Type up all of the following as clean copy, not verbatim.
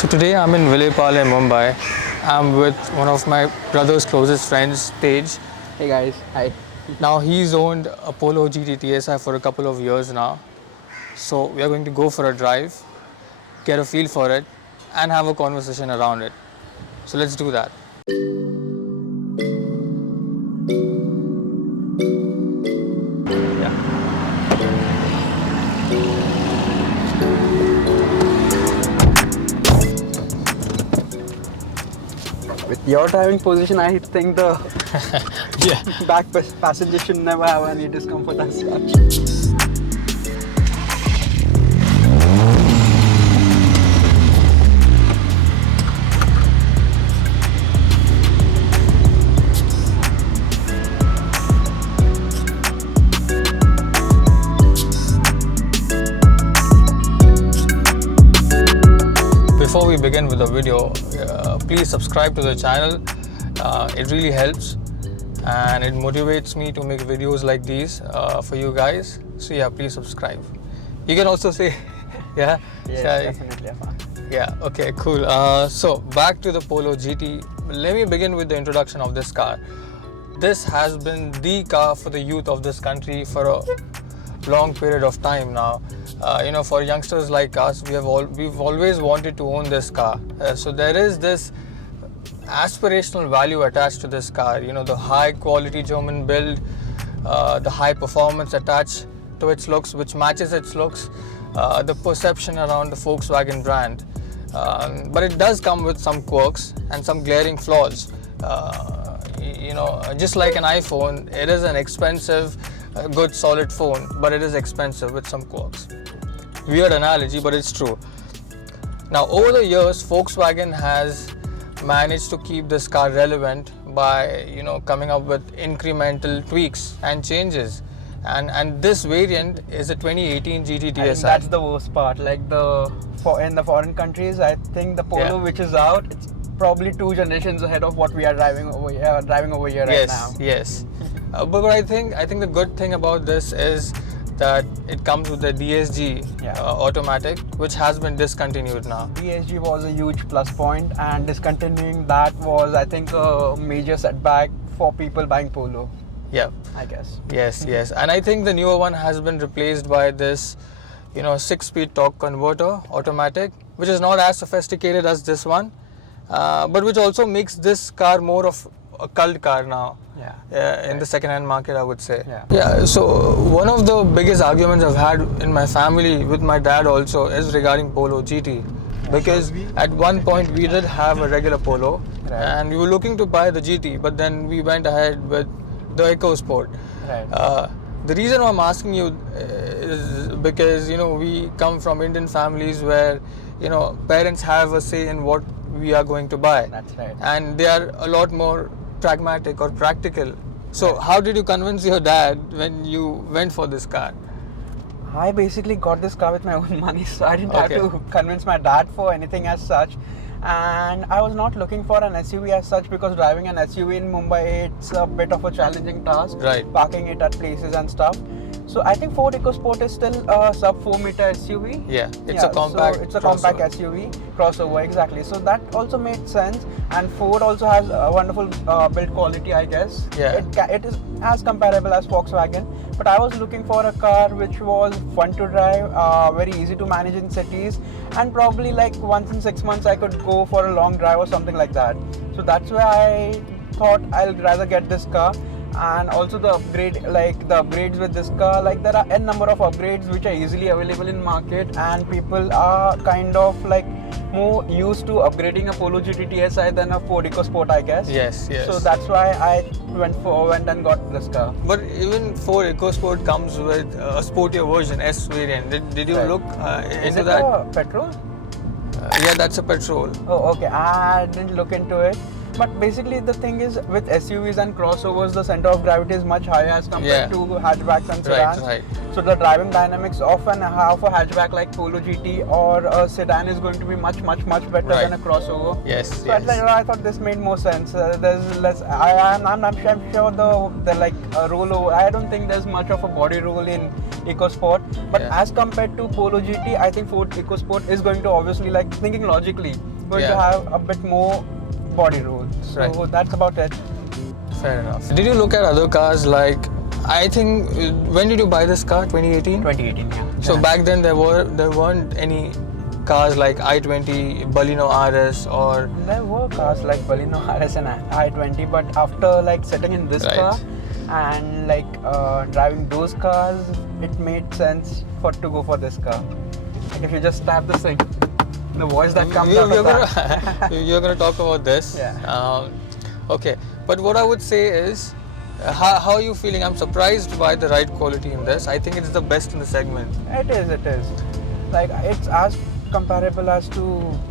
So today I'm in Vilaypalem, Mumbai. I'm with one of my brother's closest friends, Tej. Hey guys, hi. Now he's owned a Polo GT TSI for a couple of years now. So we are going to go for a drive, get a feel for it, and have a conversation around it. So let's do that. With your driving position, I think the Yeah. passenger should never have any discomfort as such. Before we begin with the video, please subscribe to the channel. It really helps and it motivates me to make videos like these for you guys. So yeah, please subscribe. You can also say, yeah, Yes, definitely. yeah. Okay, cool. So back to the Polo GT. Let me begin with the introduction of this car. This has been the car for the youth of this country for a long period of time now. For youngsters like us, we've always wanted to own this car. So there is this aspirational value attached to this car. The high quality German build, the high performance attached to its looks, which matches its looks, the perception around the Volkswagen brand. But it does come with some quirks and some glaring flaws. Just like an iPhone, it is an expensive, good solid phone, but it is expensive with some quirks. Weird analogy, but it's true. Now over the years, Volkswagen has managed to keep this car relevant by coming up with incremental tweaks and changes, and this variant is a 2018 GT TSI. I think that's the worst part. Like in the foreign countries, I think the Polo which is out, it's probably 2 generations ahead of what we are driving over here right now. Yes. But I think the good thing about this is that it comes with the DSG automatic, which has been discontinued now. DSG was a huge plus point, and discontinuing that was, I think, a major setback for people buying Polo. Yeah, I guess. Yes. And I think the newer one has been replaced by this 6-speed torque converter automatic, which is not as sophisticated as this one, but which also makes this car more of a cult car now. In the second-hand market, I would say. So one of the biggest arguments I've had in my family with my dad also is regarding Polo GT, because at one point we did have a regular Polo, and we were looking to buy the GT, but then we went ahead with the EcoSport. The reason why I'm asking you is because we come from Indian families where parents have a say in what we are going to buy. That's right. And they are a lot more pragmatic or practical. So how did you convince your dad when you went for this car? I basically got this car with my own money, so I didn't have to convince my dad for anything as such. And I was not looking for an SUV as such, because driving an SUV in Mumbai, it's a bit of a challenging task. Right. Parking it at places and stuff. So I think Ford EcoSport is still a sub 4 meter SUV. It's a compact. So it's a compact SUV crossover, exactly. So that also made sense. And Ford also has a wonderful build quality, I guess. It is as comparable as Volkswagen. But I was looking for a car which was fun to drive, very easy to manage in cities, and probably like once in 6 months I could go for a long drive or something like that. So that's why I thought I'll rather get this car. And also the upgrades with this car, like there are n number of upgrades which are easily available in market, and people are kind of like more used to upgrading a Polo GT TSI than a Ford EcoSport, I guess. Yes. So that's why I went and got this car. But even Ford EcoSport comes with a sportier version, S variant. Did you look into that? Is it a petrol? Yeah, that's a petrol. Oh, okay. I didn't look into it. But basically the thing is, with SUVs and crossovers, the center of gravity is much higher as compared to hatchbacks and sedans. Right. So the driving dynamics of a hatchback like Polo GT or a sedan is going to be much better than a crossover. Yes. So I thought this made more sense. There's less. I'm sure the rollover. I don't think there's much of a body roll in EcoSport. But Yeah. as compared to Polo GT, I think Ford EcoSport is going to obviously, like thinking logically, going to Yeah. have a bit more body roll. So Right. that's about it. Fair enough. Did you look at other cars like, I think, when did you buy this car? 2018? 2018, yeah. So Yeah. back then there weren't any cars like i20, Baleno RS or There were cars like Baleno RS and i20, but after like sitting in this Right. car and like driving those cars, it made sense to go for this car. Like if you just tap this thing, the voice that comes out of that. you're gonna talk about this. Yeah. Okay, but what I would say is, how are you feeling? I'm surprised by the ride quality in this. I think it's the best in the segment. It is. Like it's as comparable as to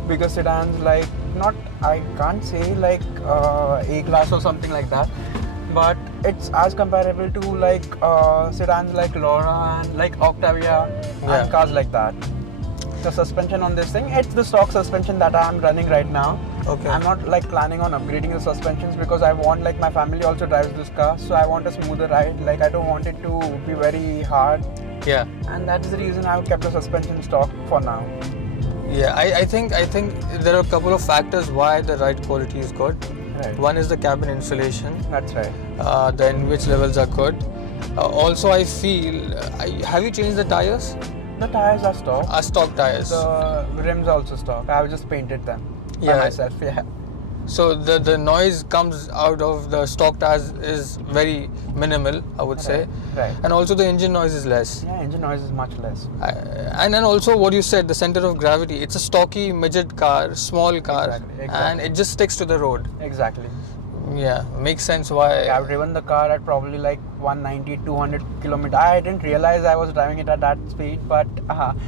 bigger sedans. Like not, I can't say like A-Class or something like that, but it's as comparable to like sedans like Laura and like Octavia Yeah. and cars like that. The suspension on this thing, it's the stock suspension that I'm running right now. Okay. I'm not like planning on upgrading the suspensions because I want, like, my family also drives this car, so I want a smoother ride. Like I don't want it to be very hard, Yeah. and that's the reason I've kept the suspension stock for now. Yeah, I think there are a couple of factors why the ride quality is good. Right. One is the cabin insulation. That's right. The NVH levels are good. Also, I feel, have you changed the tires? The tires are stock. Stock tires. The rims are also stock. I've just painted them by Yeah. myself. Yeah. So the noise comes out of the stock tires is very minimal, I would say. Right. And also the engine noise is less. Yeah, engine noise is much less. And then also what you said, the center of gravity. It's a stocky midget car, small car, Exactly. and it just sticks to the road. Exactly. Yeah, makes sense why. I've driven the car at probably like 190, 200 kilometers. I didn't realize I was driving it at that speed, but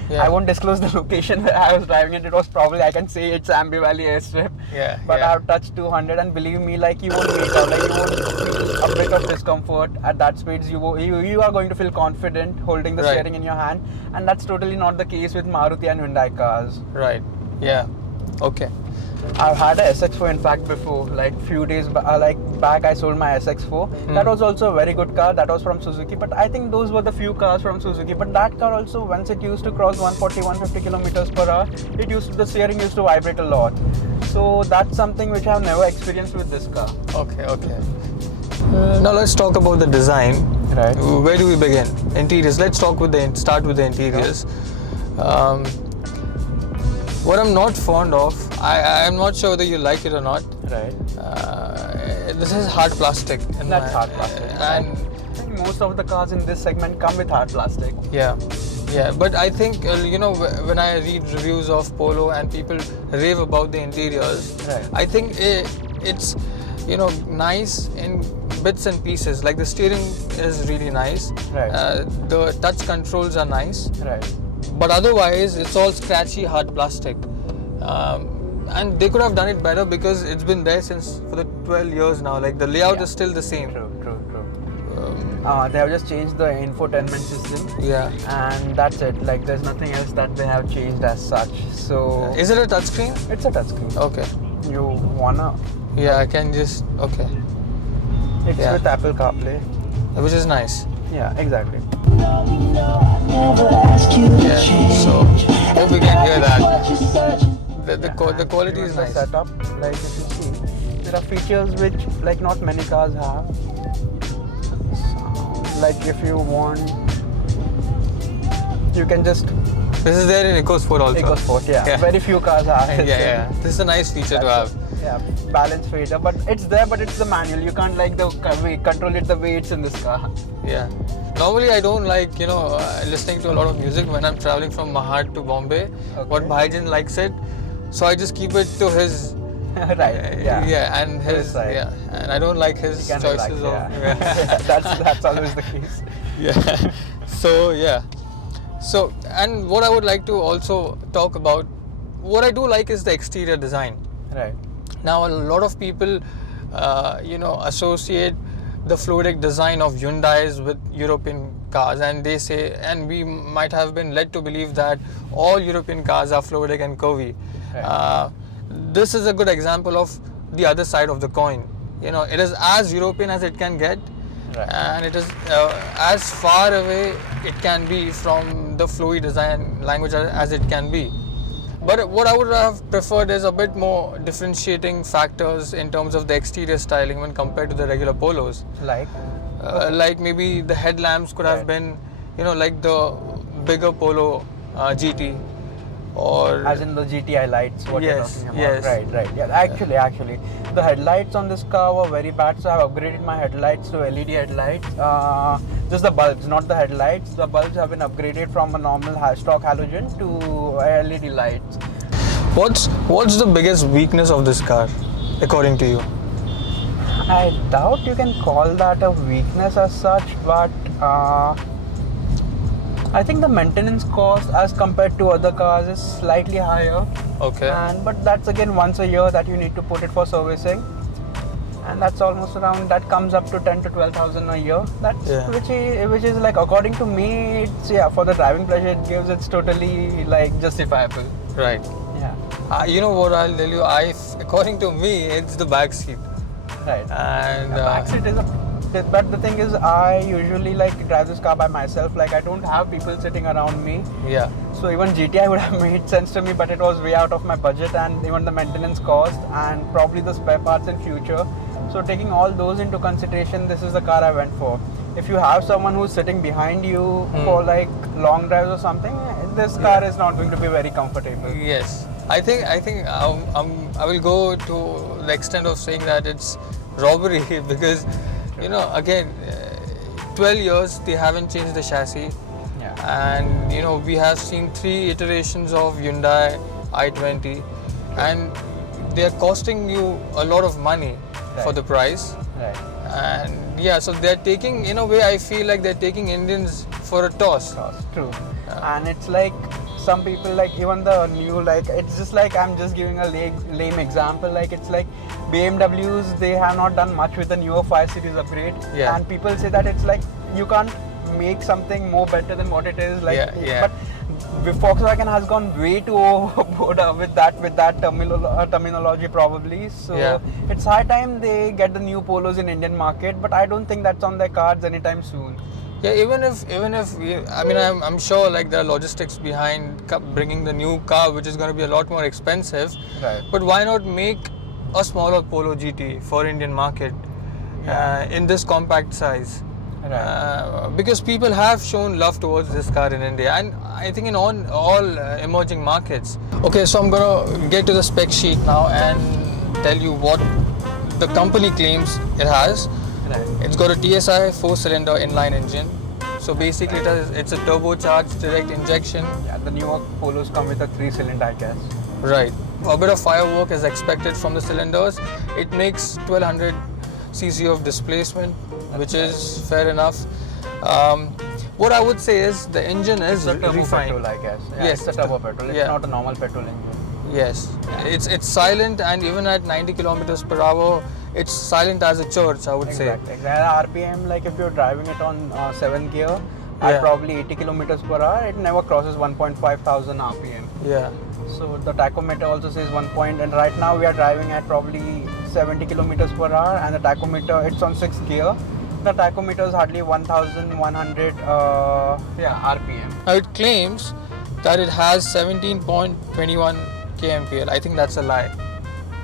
Yeah. I won't disclose the location where I was driving it. It was probably, I can say it's Ambi Valley Airstrip. Yeah, But yeah. I've touched 200, and believe me, like you won't make out, like you won't feel a bit of discomfort at that speeds. You are going to feel confident holding the Right. steering in your hand, and that's totally not the case with Maruti and Hyundai cars. Right. Yeah. Okay. I've had a SX4 in fact before, like few days back I sold my SX4. That was also a very good car. That was from Suzuki, but I think those were the few cars from Suzuki. But that car also, once it used to cross 140, 150 kilometers per hour, the steering used to vibrate a lot. So that's something which I've never experienced with this car. Okay. Now let's talk about the design. Right. Where do we begin? Interiors. Let's start with the interiors. What I'm not fond of, I'm not sure whether you like it or not. Right. This is hard plastic. That's hard plastic. And I think most of the cars in this segment come with hard plastic. yeah. But I think when I read reviews of Polo and people rave about the interiors, Right. I think it's nice in bits and pieces. Like the steering is really nice. Right. The touch controls are nice. Right. But otherwise, it's all scratchy, hard plastic. And they could have done it better because it's been there for the 12 years now. Like the layout Yeah. is still the same. True. They have just changed the infotainment system. Yeah. And that's it. Like there's nothing else that they have changed as such. So Is it a touchscreen? it's a touchscreen. Okay. You wanna? Yeah, I can just. Okay. It's Yeah. with Apple CarPlay. Which is nice. Yeah, exactly. Yeah. So hope we can hear that. The quality is The nice. setup, like if you see, there are features which like not many cars have. So, like if you want, you can just This is there in EcoSport also. EcoSport. Yeah. Very few cars have. it. Yeah. This is a nice feature to have. Yeah, balance fader, but it's there, but it's the manual. You can't like control it the way it's in this car. Yeah. Normally I don't like, listening to a lot of music when I'm traveling from Mahad to Bombay. Okay. But Bhaijan likes it. So I just keep it to his Right. Yeah. Yeah, and His side. and I don't like his You can choices relax, of yeah. that's always the case. yeah. So and what I would like to also talk about, what I do like is the exterior design. Right. Now a lot of people associate the fluidic design of Hyundai's with European cars, and they say, and we might have been led to believe that all European cars are fluidic and curvy. Right. This is a good example of the other side of the coin. It is as European as it can get, Right. and it is as far away it can be from the flowy design language as it can be. But what I would have preferred is a bit more differentiating factors in terms of the exterior styling when compared to the regular Polos. Like maybe the headlamps could have been, like the bigger Polo GT, or as in the GTI lights. What Yes, you're talking about. yes. Right. Yeah. Actually, the headlights on this car were very bad, so I've upgraded my headlights to LED headlights. Just the bulbs, not the headlights. The bulbs have been upgraded from a normal stock halogen to LED lights. What's the biggest weakness of this car, according to you? I doubt you can call that a weakness as such, but I think the maintenance cost as compared to other cars is slightly higher. Okay. But that's again once a year that you need to put it for servicing, and that's almost around, that comes up to 10 to 12,000 a year. That's which is like, according to me, it's, for the driving pleasure it gives, it's totally like justifiable. Right. Yeah. You know what I'll tell you? According to me, it's the back seat. Right. And Back seat is but the thing is, I usually like drive this car by myself. Like, I don't have people sitting around me. Yeah. So even GTI would have made sense to me, but it was way out of my budget, and even the maintenance cost and probably the spare parts in future. So taking all those into consideration, this is the car I went for. If you have someone who's sitting behind you for like long drives or something, this car is not going to be very comfortable. Yes. I think I will go to the extent of saying that it's robbery because, again, 12 years they haven't changed the chassis. Yeah. And we have seen 3 iterations of Hyundai i20, and they are costing you a lot of money for the price. Right. And yeah, so they're taking, in a way, I feel like they're taking Indians for a toss. True. And it's like, some people, like even the new, like, it's just like, I'm just giving a lame example, like it's like BMWs, they have not done much with the newer 5 Series upgrade. Yeah. And people say that it's like, you can't make something more better than what it is. Like, Yeah. But Volkswagen has gone way too overboard with that terminology probably. So it's high time they get the new Polos in Indian market, but I don't think that's on their cards anytime soon. Yeah, even if I'm sure like there are logistics behind bringing the new car, which is going to be a lot more expensive. Right. But why not make a smaller Polo GT for Indian market in this compact size? Right. Because people have shown love towards this car in India, and I think in all emerging markets. Okay, so I'm gonna get to the spec sheet now and tell you what the company claims it has. Right. It's got a TSI 4-cylinder inline engine. So basically it's a turbocharged direct injection. Yeah, the newer Polos come with a 3-cylinder, I guess. Right. A bit of firework is expected from the cylinders. It makes 1200 cc of displacement, which is fair enough. What I would say is the engine is refined. Petrol, I guess. Yeah, Yes, it's a turbo petrol. It's not a normal petrol engine. Yes, it's silent, and even at 90 kilometers per hour, it's silent as a church, I would say. Exactly. RPM, like if you're driving it on 7th gear at probably 80 kilometers per hour, it never crosses 1,500 RPM. Yeah. So the tachometer also says 1 point, and right now we are driving at probably 70 kilometers per hour, and the tachometer, it's on 6th gear. The tachometer is hardly 1,100 RPM. Now it claims that it has 17.21 kmpl. I think that's a lie.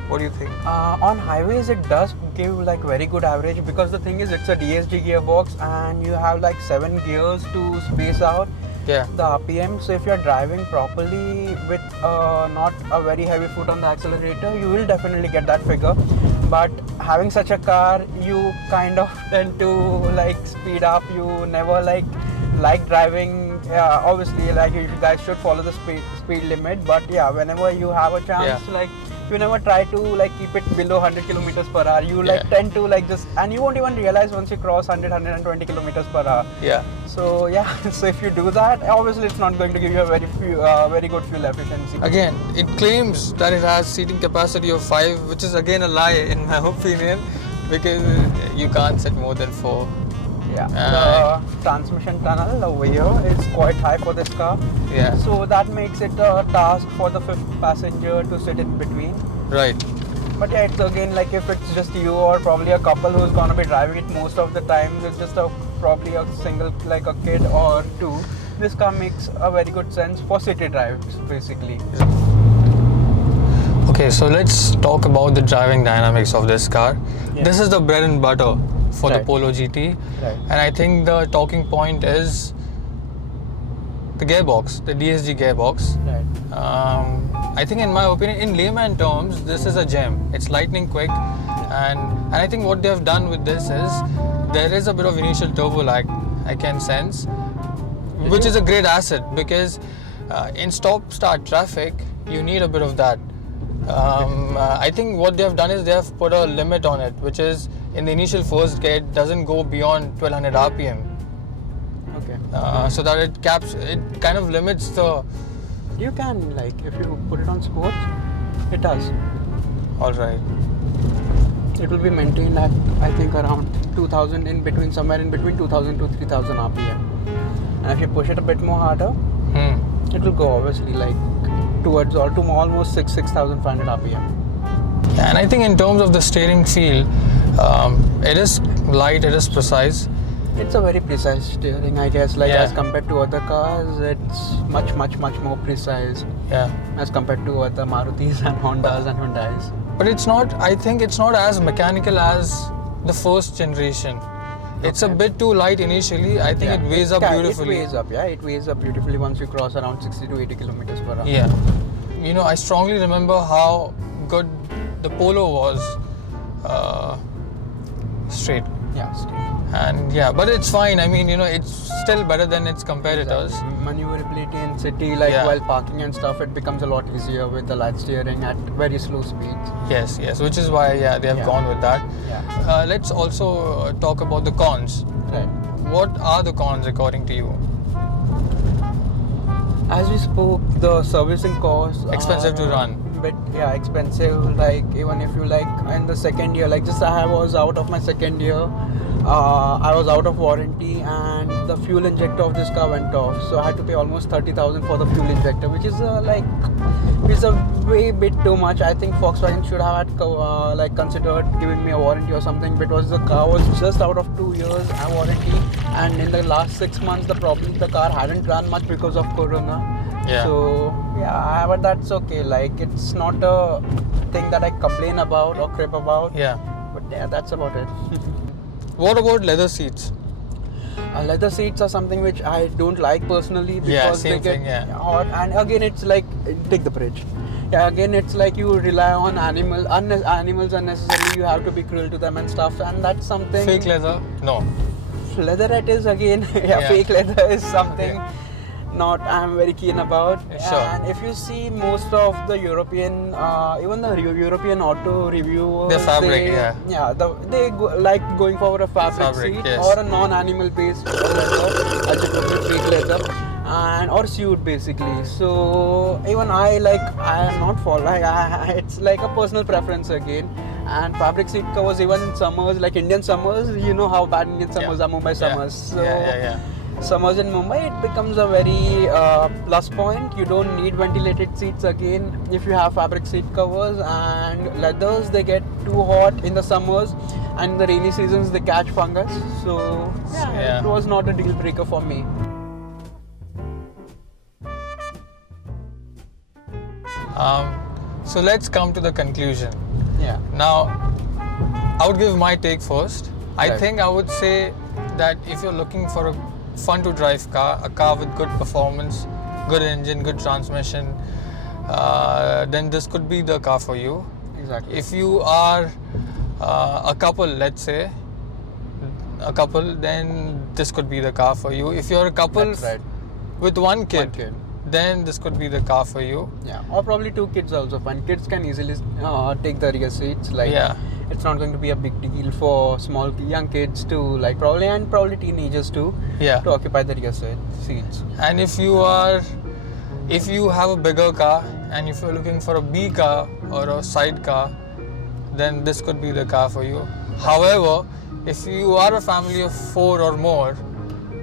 What do you think? On highways it does give like very good average, because the thing is, it's a DSG gearbox and you have like 7 gears to space out the RPM. So if you're driving properly with not a very heavy foot on the accelerator, you will definitely get that figure. But having such a car, you kind of tend to like speed up. You never like driving. Obviously, like you guys should follow the speed limit. But yeah, whenever you have a chance, like you never try to like keep it below 100 kilometers per hour. You like tend to like just, and you won't even realize once you cross 120 kilometers per hour. Yeah. So yeah, so if you do that, obviously it's not going to give you a very good fuel efficiency. Again, it claims that it has seating capacity of 5, which is again a lie in my opinion, because you can't sit more than 4. Yeah, the transmission tunnel over here is quite high for this car. Yeah. So that makes it a task for the 5th passenger to sit in between. Right. But yeah, it's again like if it's just you or probably a couple who's gonna be driving it most of the time, it's just probably a single, like a kid or two. This car makes a very good sense for city drives, basically. Okay, so let's talk about the driving dynamics of this car. Yeah. This is the bread and butter for the Right. Polo GT, Right. and I think the talking point is the gearbox, the DSG gearbox. Right. I think, in my opinion, in layman terms, this is a gem. It's lightning quick, and I think what they have done with this is there is a bit of initial turbo lag I can sense, which is a great asset because in stop-start traffic you need a bit of that. I think what they have done is they have put a limit on it, which is in the initial first gear it doesn't go beyond 1200 RPM, Okay. so that it kind of limits the. You can, like, if you put it on sports, it does. All right. It will be maintained at, I think, around 2000, somewhere in between 2000 to 3000 RPM. And if you push it a bit more harder, it will go obviously like towards or to almost 6,500 RPM. And I think in terms of the steering feel, it is light, it is precise. It's a very precise steering, I guess. Like Yeah. as compared to other cars, it's much more precise Yeah. as compared to other Marutis and Hondas and Hyundais. But I think it's not as mechanical as the first generation. It's a Okay. bit too light initially. I think it weighs up beautifully. It weighs up, yeah. It weighs up beautifully once you cross around 60 to 80 kilometers per hour. Yeah. You know, I strongly remember how good the Polo was straight. Yeah, still. And yeah, but it's fine. I mean, you know, it's still better than its competitors. Exactly. Maneuverability in city, like Yeah. while parking and stuff, it becomes a lot easier with the light steering at very slow speeds. Yes, which is why, they have Yeah. gone with that. Yeah. Let's also talk about the cons. Right. What are the cons according to you? As we spoke, the servicing costs Expensive to are run. Bit expensive. Like even if you like in the second year, like just I was out of my second year. I was out of warranty and the fuel injector of this car went off, so I had to pay almost 30,000 for the fuel injector, which is it's a way bit too much. I think Volkswagen should have had considered giving me a warranty or something, because the car was just out of 2 years warranty, and in the last 6 months the car hadn't run much because of Corona. Yeah. So yeah, but that's okay. Like it's not a thing that I complain about or crib about. Yeah. But yeah, that's about it. What about leather seats? Leather seats are something which I don't like personally, because Yeah, same they get thing, yeah. hot. And again, it's like take the bridge. Yeah, again, it's like you rely on animals unnecessarily. You have to be cruel to them and stuff, and that's something. Fake leather? No. Leatherette is again, Yeah. fake leather is something Yeah. not I'm very keen about. Sure. And if you see most of the European, even the European auto reviewers, They're fabric, they like going for a fabric seat, yes. or a non-animal based leather, fake leather, and or suit basically. So even I am not for it's like a personal preference again. And fabric seat covers, even in summers, like Indian summers, you know how bad Indian summers are, Mumbai summers. So summers in Mumbai, it becomes a very plus point. You don't need ventilated seats again if you have fabric seat covers. And leathers, they get too hot in the summers, and in the rainy seasons they catch fungus. So yeah, it was not a deal breaker for me. So let's come to the conclusion. Yeah. Now, I would give my take first. I Right. think I would say that if you're looking for a fun to drive car, a car with good performance, good engine, good transmission, then this could be the car for you. Exactly. If you are a couple, let's say, then this could be the car for you. If you're a couple That's right. with one kid, One kid. then this could be the car for you. Yeah, or probably 2 kids also fine. Kids can easily take the rear seats. It's not going to be a big deal for young kids to probably teenagers too. Yeah. To occupy the rear seats. And if you have a bigger car and if you're looking for a B car or a side car, then this could be the car for you. However, if you are a family of 4 or more,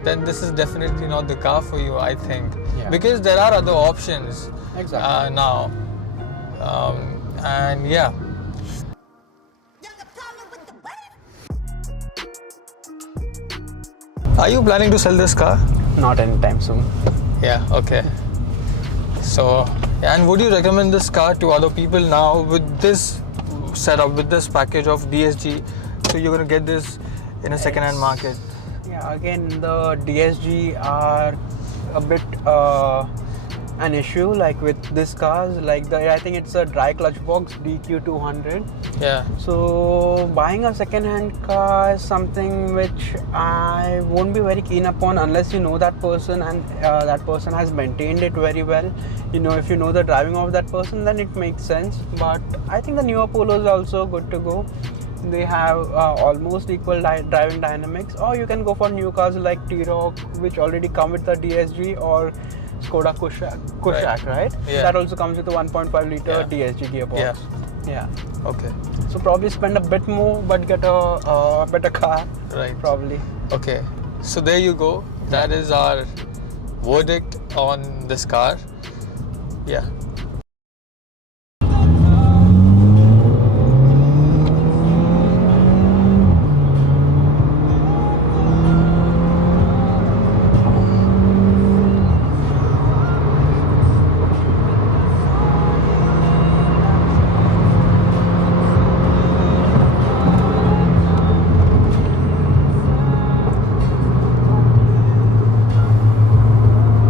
then this is definitely not the car for you, I think. Yeah. Because there are other options Exactly. now. And yeah. Are you planning to sell this car? Not anytime soon. Yeah, okay. So, and would you recommend this car to other people now with this setup, with this package of DSG? So you're going to get this in a second-hand market? Yeah, again, the DSG are a bit an issue, like with this cars, like I think it's a dry clutch box DQ200. Yeah. So buying a second-hand car is something which I won't be very keen upon unless you know that person and that person has maintained it very well. You know, if you know the driving of that person, then it makes sense. But I think the newer Polos are also good to go. They have almost equal driving dynamics, or you can go for new cars like T-Roc, which already come with the DSG, or Skoda Kushaq, right? Yeah. That also comes with a 1.5 liter DSG gearbox. Yeah. Okay. So probably spend a bit more, but get a better car. Right. Probably. Okay. So there you go. That is our verdict on this car. Yeah.